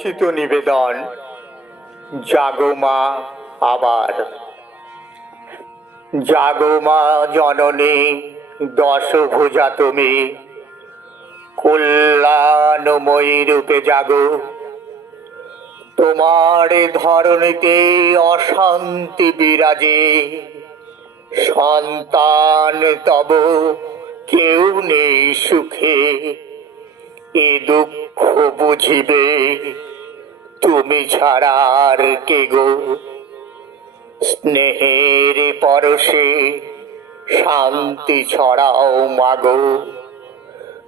পরিচিত নিবেদন, জাগো মা আবার। জাগো মা জননী, দশভুজা তুমি, কল্যাণময়ী রূপে জাগো। তোমার ধরণীতে অশান্তি বিরাজে, সন্তান তব কেউ নেই সুখে। এ দুঃখ বুঝিবে তুমি ছাড়া আর কে গো? স্নেহের পরশে শান্তি ছড়াও মাগো,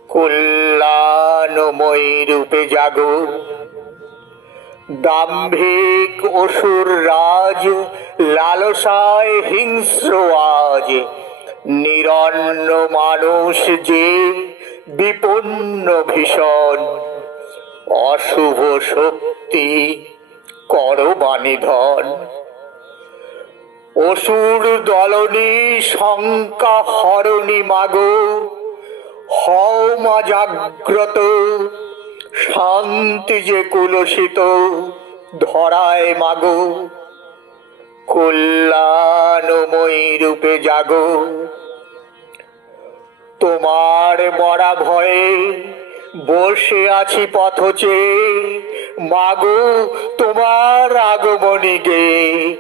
কল্যাণময়ী রূপে জাগো। দাম্ভিক অসুর রাজ, লালসায় হিংস্র আজ, নিরন্ন মানুষ যে বিপন্ন ভীষণ। অশুভ শক্তি করবা নিধন। অসুর দলনী শঙ্কা হরণী মাগো, হও মা জাগ্রত। শান্তি যে কুলসিত ধরায় মাগো, কল্যাণময়ী রূপে জাগো। তোমার মরা ভয়ে বসে আছি পথ চেয়ে, মাগো তোমার আগমনী গে।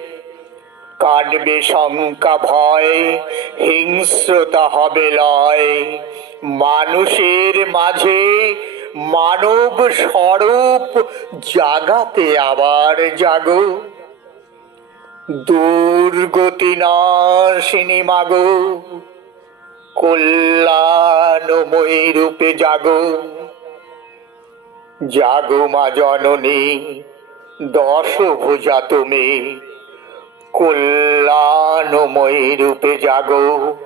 কাটবে শঙ্কা ভয়, হিংস্রতা হবে লয়, মানুষের মাঝে মানব স্বরূপ জাগাতে আবার জাগো। দুর্গতি নাশিনী মাগো, কল্যাণময়ী রূপে জাগো। জাগো মা জননী, দশভুজা তুমি, কল্যাণময়ী রূপে জাগো।